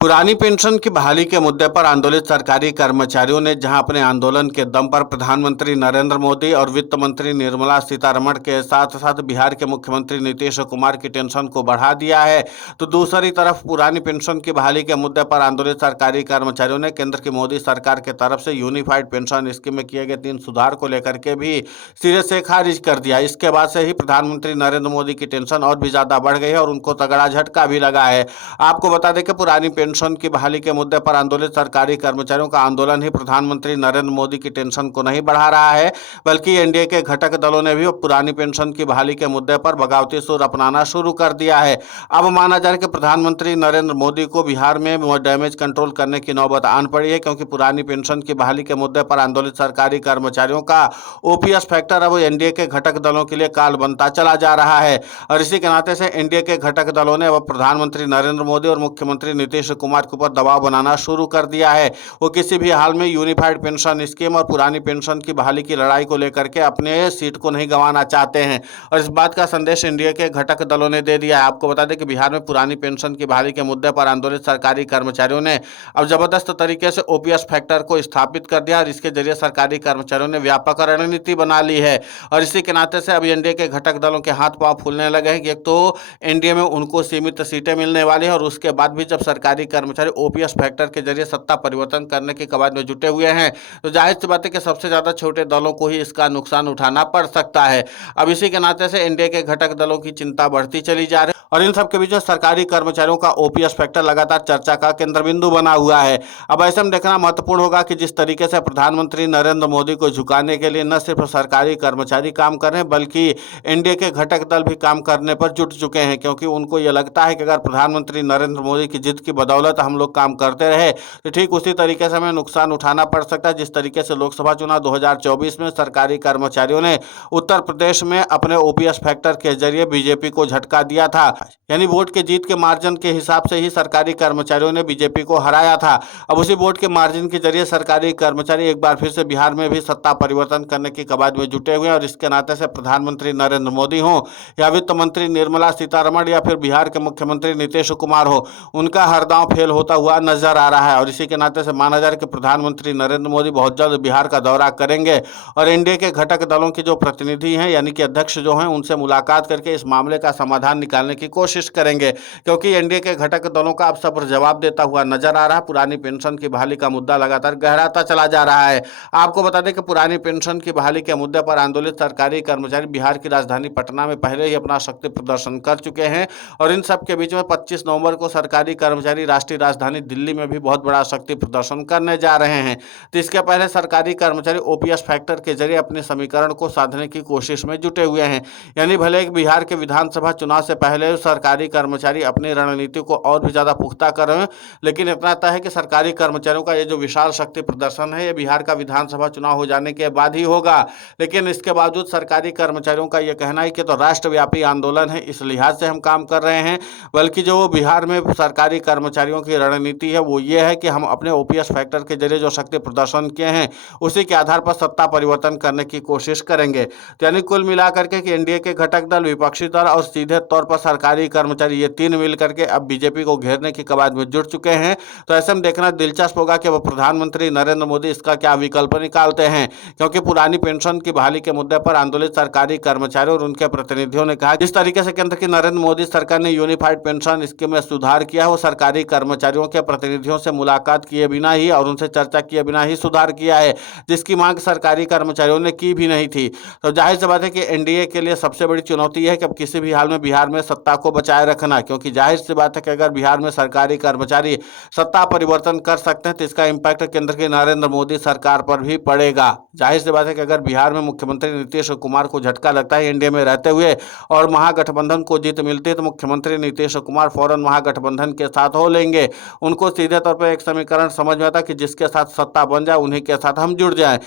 पुरानी पेंशन की बहाली के मुद्दे पर आंदोलित सरकारी कर्मचारियों ने जहां अपने आंदोलन के दम पर प्रधानमंत्री नरेंद्र मोदी और वित्त मंत्री निर्मला सीतारमण के साथ साथ बिहार के मुख्यमंत्री नीतीश कुमार की टेंशन को बढ़ा दिया है, तो दूसरी तरफ पुरानी पेंशन की बहाली के मुद्दे पर आंदोलित सरकारी कर्मचारियों ने केंद्र की मोदी सरकार की तरफ से यूनिफाइड पेंशन स्कीम में किए गए 3 सुधार को लेकर के भी सिरे से खारिज कर दिया। इसके बाद से ही प्रधानमंत्री नरेंद्र मोदी की टेंशन और भी ज्यादा बढ़ गई है और उनको तगड़ा झटका भी लगा है। आपको बता दें कि पुरानी पेंशन की बहाली के मुद्दे पर आंदोलित सरकारी कर्मचारियों का आंदोलन ही प्रधानमंत्री नरेंद्र मोदी की टेंशन को नहीं बढ़ा रहा है, बल्कि एनडीए के घटक दलों ने भी पुरानी पेंशन की बहाली के मुद्दे पर बगावती सुर अपनाना शुरू कर दिया है। अब माना जा रहा है कि प्रधानमंत्री नरेंद्र मोदी को बिहार में डैमेज कंट्रोल करने की नौबत आन पड़ी है, क्योंकि पुरानी पेंशन की बहाली के मुद्दे पर आंदोलित सरकारी कर्मचारियों का ओपीएस फैक्टर अब एनडीए के घटक दलों के लिए काल बनता चला जा रहा है। और इसी के नाते से एनडीए के घटक दलों ने अब प्रधानमंत्री नरेंद्र मोदी और मुख्यमंत्री नीतीश कुमार के ऊपर दबाव बनाना शुरू कर दिया है। वो किसी भी हाल में यूनिफाइड पेंशन स्कीम और पुरानी पेंशन की बहाली की लड़ाई को लेकर के अपने सीट को नहीं गंवाना चाहते हैं और इस बात का संदेश एनडीए के घटक दलों ने दे दिया है। आपको बता दें कि बिहार में पुरानी पेंशन की बहाली के मुद्दे पर आंदोलित सरकारी कर्मचारियों ने अब जबरदस्त तरीके से ओपीएस फैक्टर को स्थापित कर दिया और इसके जरिए सरकारी कर्मचारियों ने व्यापक रणनीति बना ली है। और इसी के नाते से अब एनडीए के घटक दलों के हाथ पांव फूलने लगे हैं कि एक तो एनडीए में उनको सीमित सीटें मिलने वाली है और उसके बाद भी जब सरकारी कर्मचारी ओपीएस फैक्टर के जरिए सत्ता परिवर्तन करने की कवायद में जुटे हुए हैं, तो जाहिर सी बात है कि सबसे ज्यादा छोटे दलों को ही इसका नुकसान उठाना पड़ सकता है। अब इसी के नाते से एनडीए के घटक दलों की चिंता बढ़ती चली जा रही है और इन सब के बीच में सरकारी कर्मचारियों का ओपीएस फैक्टर लगातार चर्चा का केंद्र बिंदु बना हुआ है। अब ऐसे में देखना महत्वपूर्ण होगा कि जिस तरीके से प्रधानमंत्री नरेंद्र मोदी को झुकाने के लिए न सिर्फ सरकारी कर्मचारी काम कर रहे हैं, बल्कि एनडीए के घटक दल भी काम करने पर जुट चुके हैं, क्योंकि उनको ये लगता है कि अगर प्रधानमंत्री नरेंद्र मोदी की जिद की बदौलत हम लोग काम करते रहे तो ठीक उसी तरीके से हमें नुकसान उठाना पड़ सकता है जिस तरीके से लोकसभा चुनाव 2024 में सरकारी कर्मचारियों ने उत्तर प्रदेश में अपने ओपीएस फैक्टर के जरिए बीजेपी को झटका दिया था। यानी वोट के जीत के मार्जिन के हिसाब से ही सरकारी कर्मचारियों ने बीजेपी को हराया था। अब उसी वोट के मार्जिन के जरिए सरकारी कर्मचारी एक बार फिर से बिहार में भी सत्ता परिवर्तन करने की कवायद में जुटे हुए हैं और इसके नाते से प्रधानमंत्री नरेंद्र मोदी हो या वित्त मंत्री निर्मला सीतारमण या फिर बिहार के मुख्यमंत्री नीतीश कुमार हो, उनका हर दांव फेल होता हुआ नजर आ रहा है। और इसी के नाते से माना जा रहा है कि प्रधानमंत्री नरेंद्र मोदी बहुत जल्द बिहार का दौरा करेंगे और एनडीए के घटक दलों के जो प्रतिनिधि हैं यानी कि अध्यक्ष जो हैं उनसे मुलाकात करके इस मामले का समाधान निकालने की कोशिश करेंगे, क्योंकि एनडीए के घटक दलों का अब सब्र जवाब देता हुआ नजर आ रहा है। पुरानी पेंशन की बहाली का मुद्दा लगातार गहराता चला जा रहा है। आपको बता दें कि पुरानी पेंशन की बहाली के मुद्दे पर आंदोलित सरकारी कर्मचारी बिहार की राजधानी पटना में पहले ही अपना शक्ति प्रदर्शन कर चुके हैं और इन सब के बीच में 25 नवंबर को सरकारी कर्मचारी राष्ट्रीय राजधानी दिल्ली में भी बहुत बड़ा शक्ति प्रदर्शन करने जा रहे हैं। तो इसके पहले सरकारी कर्मचारी ओपीएस फैक्टर के जरिए अपने समीकरण को साधने की कोशिश में जुटे हुए हैं। यानी भले एक बिहार के विधानसभा चुनाव से पहले सरकारी कर्मचारी अपनी रणनीति को और भी ज्यादा पुख्ता कर रहे हैं, लेकिन इतना तय है कि सरकारी कर्मचारियों का ये जो विशाल शक्ति प्रदर्शन है ये बिहार का विधानसभा चुनाव हो जाने के बाद ही होगा। लेकिन इसके बावजूद सरकारी कर्मचारियों का यह कहना है कि तो राष्ट्रव्यापी आंदोलन है, इस लिहाज से हम काम कर रहे हैं, बल्कि जो बिहार में सरकारी कर्मचारियों की रणनीति है वो ये है कि हम अपने ओपीएस फैक्टर के जरिए जो शक्ति प्रदर्शन किए हैं उसी के आधार पर सत्ता परिवर्तन करने की कोशिश करेंगे। तो यानी कुल मिलाकर के कि एनडीए के घटक दल, विपक्षी दल और सीधे तौर पर सरकारी कर्मचारी, ये तीन मिलकर के अब बीजेपी को घेरने की कवायद में जुट चुके हैं। तो ऐसे में देखना दिलचस्प होगा कि प्रधानमंत्री नरेंद्र मोदी इसका क्या विकल्प निकालते हैं, क्योंकि पुरानी पेंशन की बहाली के मुद्दे पर आंदोलित सरकारी कर्मचारियों और उनके प्रतिनिधियों ने कहा जिस तरीके से केंद्र की नरेंद्र मोदी सरकार ने यूनिफाइड पेंशन स्कीम में सुधार किया है वो सरकारी कर्मचारियों के प्रतिनिधियों से मुलाकात किए बिना ही और उनसे चर्चा किए बिना ही सुधार किया है, जिसकी मांग सरकारी कर्मचारियों ने की भी नहीं थी। तो जाहिर सी बात है कि एनडीए के लिए सबसे बड़ी चुनौती है कि अब किसी भी हाल में बिहार में सत्ता को बचाए रखना, क्योंकि जाहिर सी बात है कि अगर बिहार में सरकारी कर्मचारी सत्ता परिवर्तन कर सकते हैं तो इसका इम्पैक्ट केंद्र की नरेंद्र मोदी सरकार पर भी पड़ेगा। जाहिर सी बात है कि अगर बिहार में मुख्यमंत्री नीतीश कुमार को झटका लगता है एनडीए में रहते हुए और महागठबंधन को जीत मिलती है तो मुख्यमंत्री नीतीश कुमार फौरन महागठबंधन के साथ हो लेंगे। उनको सीधे तौर पर एक समीकरण समझ में आता कि जिसके साथ सत्ता बन जाए उन्हीं के साथ हम जुड़ जाएं।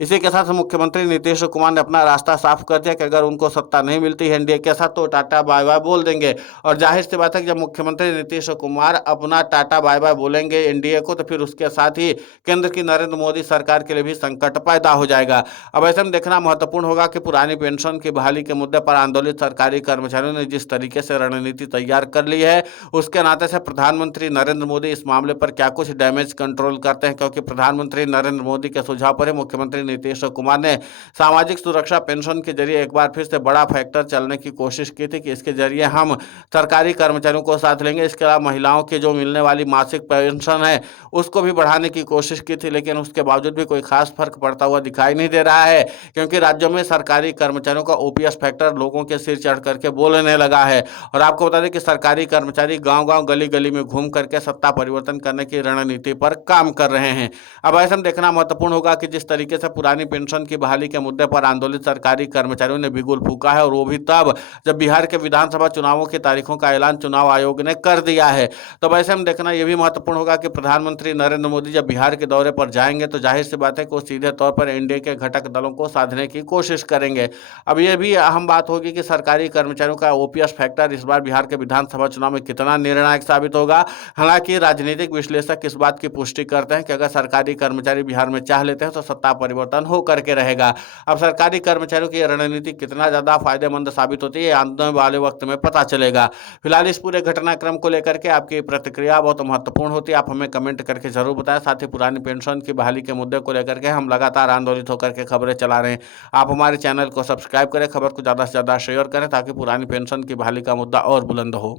इसी के साथ मुख्यमंत्री नीतीश कुमार ने अपना रास्ता साफ कर दिया कि अगर उनको सत्ता नहीं मिलती एनडीए के साथ तो टाटा बाय बाय बोल देंगे। और जाहिर सी बात है कि जब मुख्यमंत्री नीतीश कुमार अपना टाटा बाय बाय बोलेंगे एनडीए को, तो फिर उसके साथ ही केंद्र की नरेंद्र मोदी सरकार के लिए भी संकट पैदा हो जाएगा। अब ऐसे में देखना महत्वपूर्ण होगा कि पुरानी पेंशन की बहाली के मुद्दे पर आंदोलित सरकारी कर्मचारियों ने जिस तरीके से रणनीति तैयार कर ली है, उसके नाते से प्रधानमंत्री नरेंद्र मोदी इस मामले पर क्या कुछ डैमेज कंट्रोल करते हैं, क्योंकि प्रधानमंत्री नरेंद्र मोदी के सुझाव पर ही मुख्यमंत्री नीतीश कुमार ने सामाजिक सुरक्षा पेंशन के जरिए एक बार फिर से बड़ा फैक्टर चलने की कोशिश की थी कि इसके जरिए हम सरकारी कर्मचारियों को साथ लेंगे। इसके अलावा महिलाओं की जो मिलने वाली मासिक पेंशन है उसको भी बढ़ाने की कोशिश की थी, लेकिन उसके बावजूद भी कोई खास फर्क पड़ता हुआ दिखाई नहीं दे रहा है, क्योंकि राज्यों में सरकारी कर्मचारियों का ओपीएस फैक्टर लोगों के सिर चढ़ करके बोलने लगा है। और आपको बता दें कि सरकारी कर्मचारी गांव-गांव, गली-गली में घूम करके सत्ता परिवर्तन करने की रणनीति पर काम कर रहे हैं। अब ऐसे में देखना महत्वपूर्ण होगा कि जिस तरीके से पुरानी पेंशन की बहाली के मुद्दे पर आंदोलित सरकारी कर्मचारियों ने बिगुल फूका है, और वो भी तब जब बिहार के विधानसभा चुनावों की तारीखों का ऐलान चुनाव आयोग ने कर दिया है। तो वैसे में देखना यह भी महत्वपूर्ण होगा कि प्रधानमंत्री नरेंद्र मोदी जब बिहार के दौरे पर जाएंगे तो जाहिर सी बात है कि वो सीधे तौर पर एनडीए के घटक दलों को साधने की कोशिश करेंगे। अब यह भी अहम बात होगी कि सरकारी कर्मचारियों का ओपीएस फैक्टर इस बार बिहार के विधानसभा चुनाव में कितना निर्णायक साबित होगा। हालांकि राजनीतिक विश्लेषक इस बात की पुष्टि करते हैं कि अगर सरकारी कर्मचारी बिहार में चाह लेते हैं तो सत्ता परिवर्तन हो करके रहेगा। अब सरकारी कर्मचारियों की रणनीति कितना ज्यादा फायदेमंद साबित होती है आने वाले वक्त में पता चलेगा। फिलहाल इस पूरे घटनाक्रम को लेकर के आपकी प्रतिक्रिया बहुत महत्वपूर्ण होती है, आप हमें कमेंट करके जरूर बताएं। साथ ही पुरानी पेंशन की बहाली के मुद्दे को लेकर के हम लगातार आंदोलित होकर के खबरें चला रहे हैं। आप हमारे चैनल को सब्सक्राइब करें, खबर को ज़्यादा से ज़्यादा शेयर करें ताकि पुरानी पेंशन की बहाली का मुद्दा और बुलंद हो।